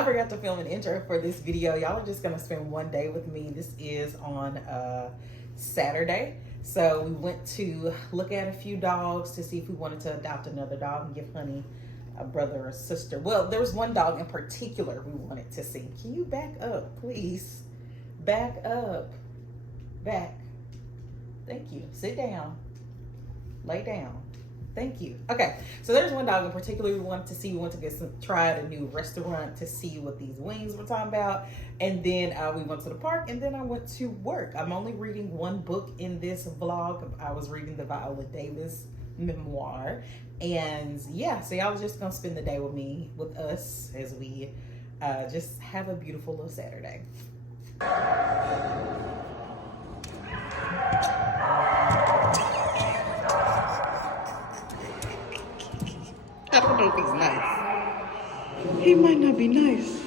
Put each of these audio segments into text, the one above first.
I forgot to film an intro for this video. Y'all are just gonna spend one day with me. This is on Saturday. So we went to look at a few dogs to see if we wanted to adopt another dog and give Honey a brother or sister. Well, there was one dog in particular we wanted to see. Can you back up, please? Back up. Back. Thank you. Sit down. Lay down. Thank you. Okay, so there's one dog in particular we wanted to see. We went to try a new restaurant to see what these wings were talking about. And then we went to the park, and then I went to work. I'm only reading one book in this vlog. I was reading the Viola Davis memoir. And yeah, so y'all are just gonna spend the day with us as we just have a beautiful little Saturday. I don't know if he's nice. He might not be nice.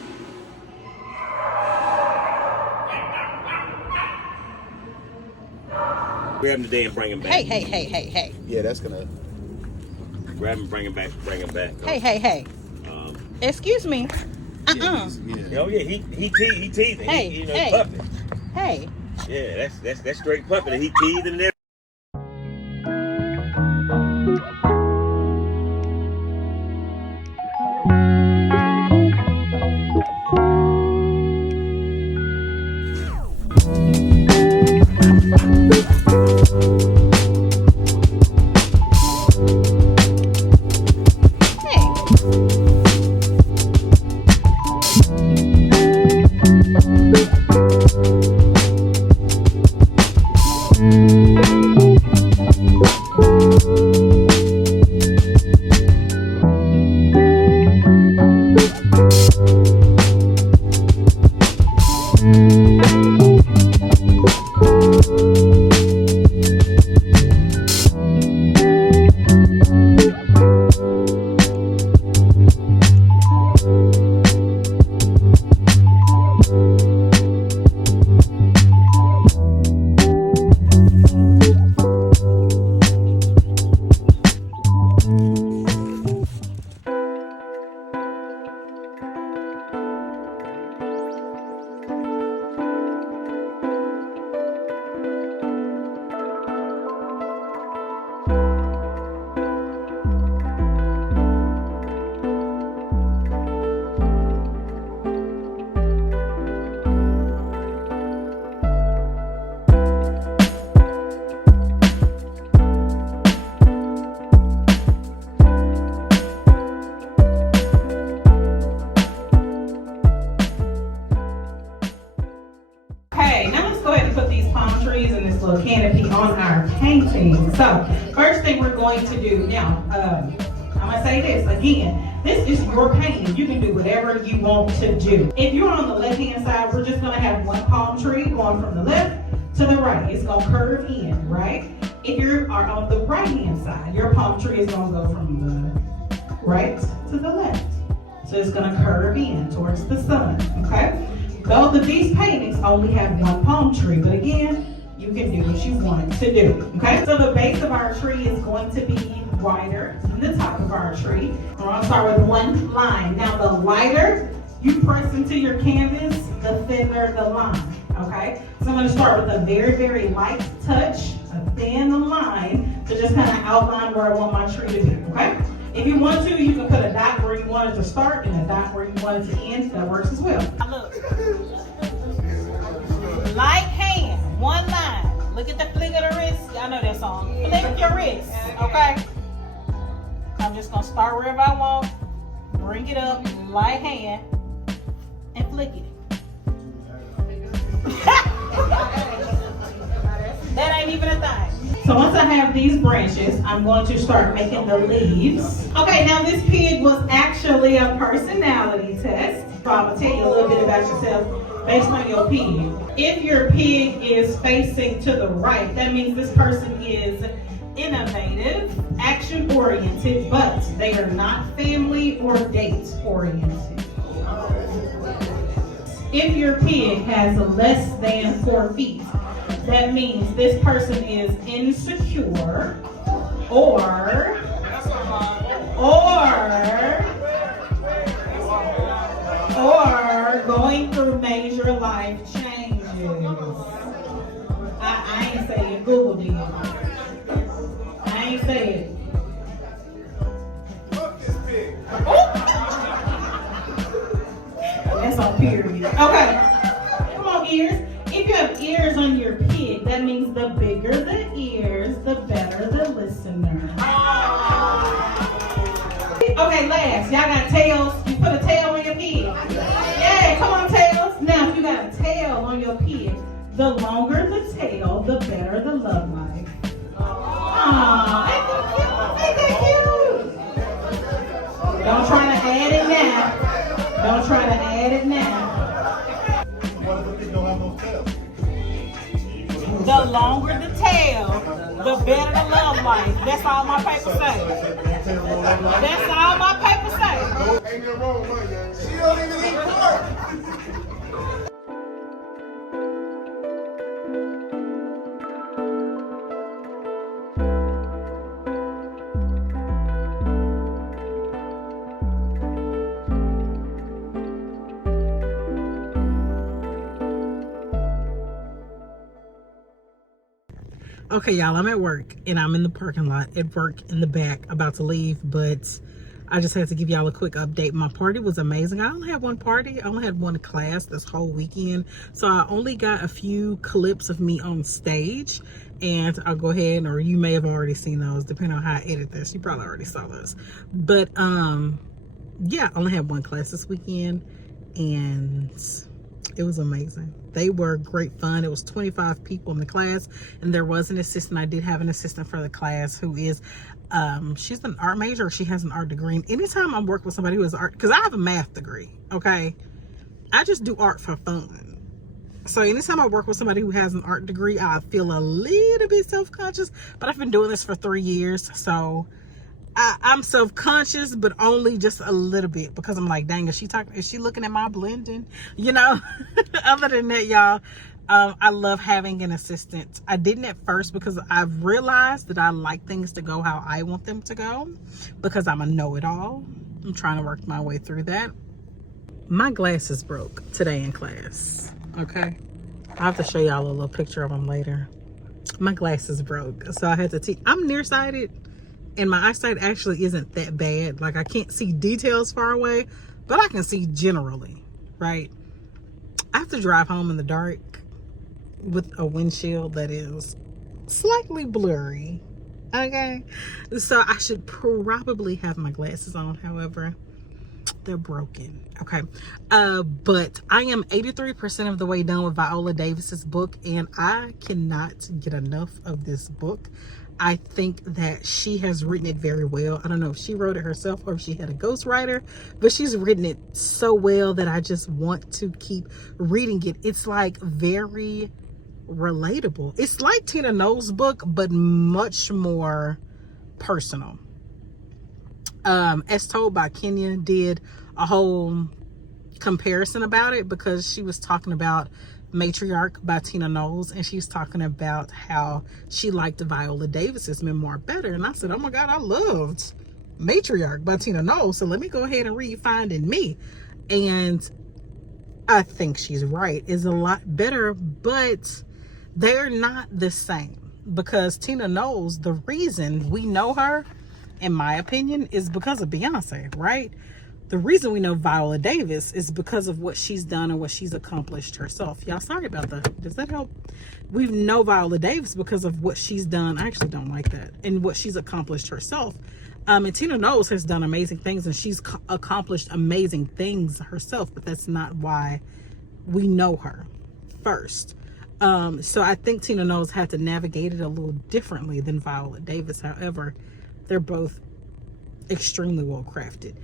Grab him today and bring him back. Hey. Yeah, that's gonna. Grab him, bring him back. Hey. Excuse me. Yeah. Oh yeah, he teething. Hey, he hey. puppy. Hey. Yeah, that's straight puppy. He teething and everything. Canopy on our painting. So first thing we're going to do now, I'm gonna say this again, this is your painting. You can do whatever you want to do. If you're on the left hand side, we're just gonna have one palm tree going from the left to the right. It's gonna curve in, right? If you are on the right hand side, your palm tree is gonna go from the right to the left. So it's gonna curve in towards the sun, okay? Both of these paintings only have one palm tree, but again, you can do what you want to do, okay? So the base of our tree is going to be wider than the top of our tree. We're gonna start with one line. Now the lighter you press into your canvas, the thinner the line, okay? So I'm gonna start with a very, very light touch, a thin line to just kind of outline where I want my tree to be, okay? If you want to, you can put a dot where you want it to start and a dot where you want it to end. That works as well. Look. Light hand, one line. Look at the flick of the wrist. Y'all know that song. Flick your wrist, okay? I'm just gonna start wherever I want, bring it up, light hand, and flick it. That ain't even a thing. So once I have these branches, I'm going to start making the leaves. Okay, now this pig was actually a personality test. So I'm gonna tell you a little bit about yourself based on your pig. If your pig is facing to the right, that means this person is innovative, action-oriented, but they are not family or date-oriented. If your pig has less than 4 feet, that means this person is insecure or or going through major life changes. I ain't say it. Google did. I ain't say it. That's on period. Okay. Come on, ears. If you have ears on your pig, that means the bigger the ears, the better the listener. Okay, last. Y'all got tails. You put a tail on your pig. Yeah, come on, tails. Now, if you got a tail on your pig, the longer the tail, the better the love life. Aww, ain't that cute? Don't try to add it now. Don't try to add it now. The longer the tail, the better the love life. That's all my papers say. That's all my papers say. Ain't nothing wrong with her, young. She don't even eat pork. Okay, y'all, I'm at work and I'm in the parking lot at work in the back about to leave, but I just had to give y'all a quick update. My party was amazing. I only had one party. I only had one class this whole weekend, so I only got a few clips of me on stage, and I'll go ahead, or you may have already seen those depending on how I edit this. You probably already saw those, but yeah, I only had one class this weekend and it was amazing. They were great fun. It was 25 people in the class, and there was an assistant. I did have an assistant for the class who is, she's an art major. She has an art degree. And anytime I'm working with somebody who has art, because I have a math degree, okay? I just do art for fun. So anytime I work with somebody who has an art degree, I feel a little bit self-conscious, but I've been doing this for 3 years, so I'm self-conscious, but only just a little bit, because I'm like, dang, is she looking at my blending? You know? Other than that, y'all, I love having an assistant. I didn't at first, because I've realized that I like things to go how I want them to go, because I'm a know-it-all. I'm trying to work my way through that. My glasses broke today in class, okay? I'll have to show y'all a little picture of them later. My glasses broke, so I had to I'm nearsighted, and my eyesight actually isn't that bad. Like, I can't see details far away, but I can see generally, right? I have to drive home in the dark with a windshield that is slightly blurry, okay? So I should probably have my glasses on. However, they're broken, okay? But I am 83% of the way done with Viola Davis's book, and I cannot get enough of this book. I think that she has written it very well. I don't know if she wrote it herself or if she had a ghostwriter, but she's written it so well that I just want to keep reading it. It's like very relatable. It's like Tina Knowles' book, but much more personal. As Told by Kenya did a whole comparison about it, because she was talking about Matriarch by Tina Knowles, and she's talking about how she liked Viola Davis's memoir better. And I said, oh my God, I loved Matriarch by Tina Knowles, so let me go ahead and read Finding Me. And I think she's right. It's a lot better, but they're not the same, because Tina Knowles, the reason we know her, in my opinion, is because of Beyonce, right? The reason we know Viola Davis is because of what she's done and what she's accomplished herself. Y'all, sorry about that. Does that help? We know Viola Davis because of what she's done. I actually don't like that. And what she's accomplished herself. And Tina Knowles has done amazing things, and she's accomplished amazing things herself, but that's not why we know her first. So I think Tina Knowles had to navigate it a little differently than Viola Davis. However, they're both extremely well crafted.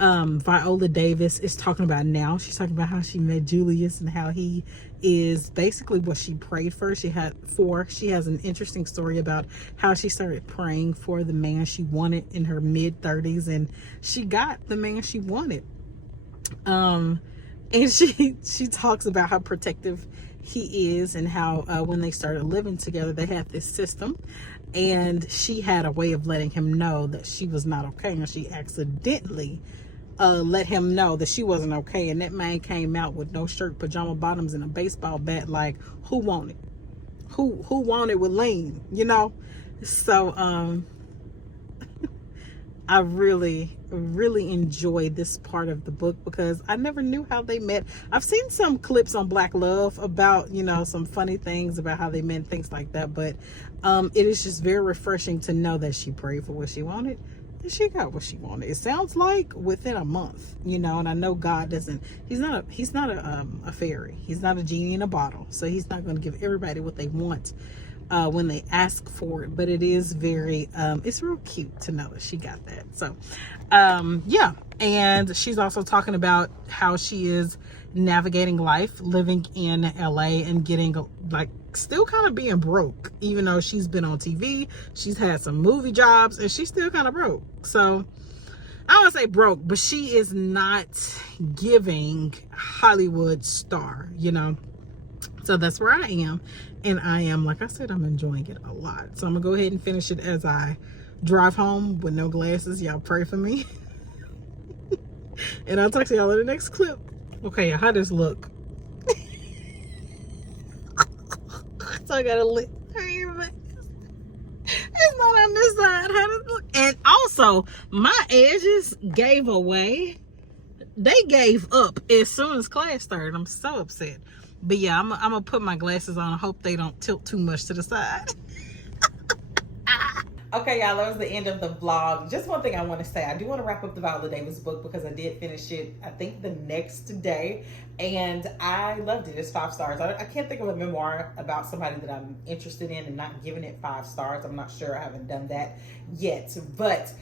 Viola Davis is talking about now. She's talking about how she met Julius and how he is basically what she prayed for. She has an interesting story about how she started praying for the man she wanted in her mid-30s, and she got the man she wanted. And she talks about how protective he is, and how when they started living together, they had this system, and she had a way of letting him know that she was not okay, and she accidentally let him know that she wasn't okay. And that man came out with no shirt, pajama bottoms, and a baseball bat. Like, who wanted? Who wanted with lean? You know. So I really enjoyed this part of the book because I never knew how they met. I've seen some clips on Black Love about, you know, some funny things about how they met, things like that. But it is just very refreshing to know that she prayed for what she wanted and she got what she wanted. It sounds like within a month, you know. And I know God doesn't. He's not a fairy. He's not a genie in a bottle. So he's not going to give everybody what they want when they ask for it, but it is very it's real cute to know that she got that. So yeah, and she's also talking about how she is navigating life living in LA and getting like still kind of being broke, even though she's been on TV, she's had some movie jobs, and she's still kind of broke. So I don't want to say broke, but she is not giving Hollywood star, you know. So that's where I am. And I am, like I said, I'm enjoying it a lot. So I'm going to go ahead and finish it as I drive home with no glasses. Y'all pray for me. And I'll talk to y'all in the next clip. Okay, how does look? So I got to look. It's not on this side. How does it look? And also, my edges gave away. They gave up as soon as class started. I'm so upset. But yeah, I'm gonna put my glasses on. I hope they don't tilt too much to the side. Okay, y'all, that was the end of the vlog. Just one thing I want to say. I do want to wrap up the Viola Davis book because I did finish it, I think, the next day. And I loved it. It's 5 stars. I can't think of a memoir about somebody that I'm interested in and not giving it 5 stars. I'm not sure. I haven't done that yet. But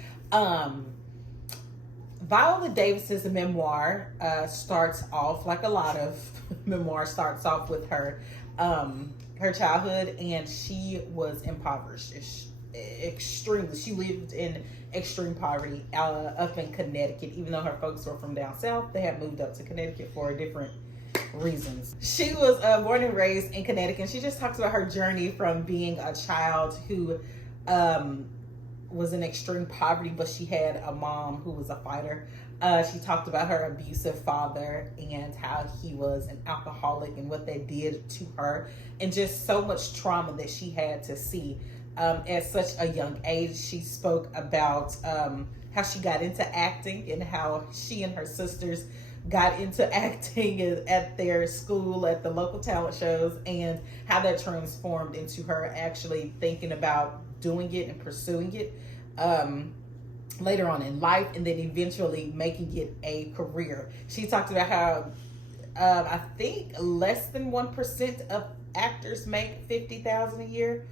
Viola Davis's memoir starts off like a lot of memoirs starts off with her childhood, and she was impoverished extremely. She lived in extreme poverty up in Connecticut. Even though her folks were from down south, they had moved up to Connecticut for different reasons. She was born and raised in Connecticut, and she just talks about her journey from being a child who was in extreme poverty, but she had a mom who was a fighter. She talked about her abusive father and how he was an alcoholic and what they did to her, and just so much trauma that she had to see at such a young age. She spoke about how she got into acting and how she and her sisters got into acting at their school, at the local talent shows, and how that transformed into her actually thinking about doing it and pursuing it later on in life, and then eventually making it a career. She talked about how I think less than 1% of actors make $50,000 a year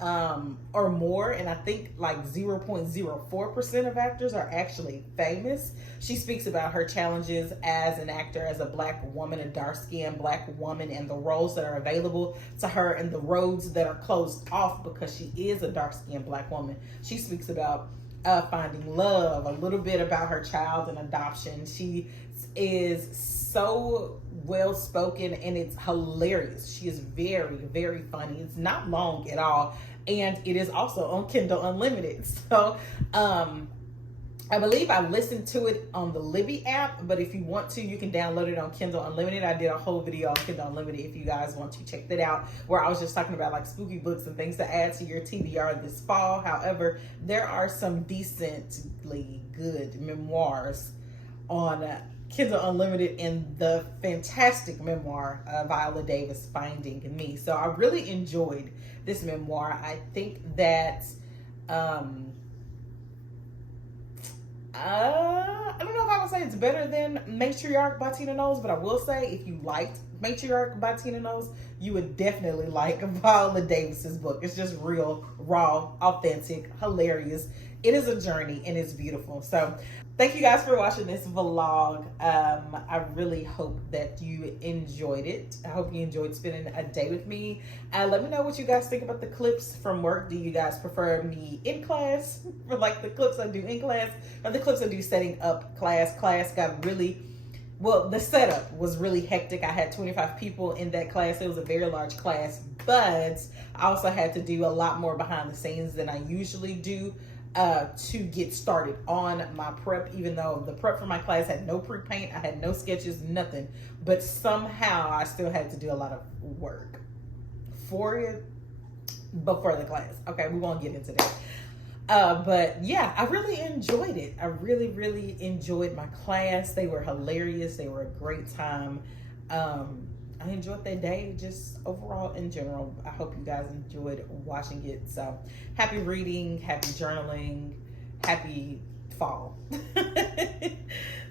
or more, and I think like 0.04% of actors are actually famous. She speaks about her challenges as an actor, as a Black woman, a dark-skinned Black woman, and the roles that are available to her and the roads that are closed off because she is a dark-skinned Black woman. She speaks about finding love, a little bit about her child and adoption. She is so well spoken, and it's hilarious. She is very, very funny. It's not long at all, and it is also on Kindle Unlimited. So I believe I listened to it on the Libby app, but if you want to, you can download it on Kindle Unlimited. I did a whole video on Kindle Unlimited if you guys want to check that out, where I was just talking about like spooky books and things to add to your TBR this fall. However, there are some decently good memoirs on Kindle Unlimited, and the fantastic memoir Viola Davis, Finding Me. So I really enjoyed this memoir. I think that I don't know if I would say it's better than Matriarch by Tina Knowles, but I will say if you liked Matriarch by Tina Knowles, you would definitely like Viola Davis's book. It's just real, raw, authentic, hilarious. It is a journey, and it's beautiful. So thank you guys for watching this vlog. I really hope that you enjoyed it. I hope you enjoyed spending a day with me. Let me know what you guys think about the clips from work. Do you guys prefer me in class, for like the clips I do in class, or the clips I do setting up class? Class got really, well, the setup was really hectic. I had 25 people in that class. It was a very large class, but I also had to do a lot more behind the scenes than I usually do. to get started on my prep, even though the prep for my class had no pre-paint, I had no sketches, nothing. But somehow I still had to do a lot of work for it before the class. Okay, we won't get into that. But yeah, I really enjoyed it. I really, really enjoyed my class. They were hilarious. They were a great time. I enjoyed that day, just overall in general. I hope you guys enjoyed watching it. So happy reading, happy journaling, happy fall.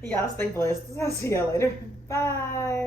Y'all stay blessed. I'll see y'all later. Bye.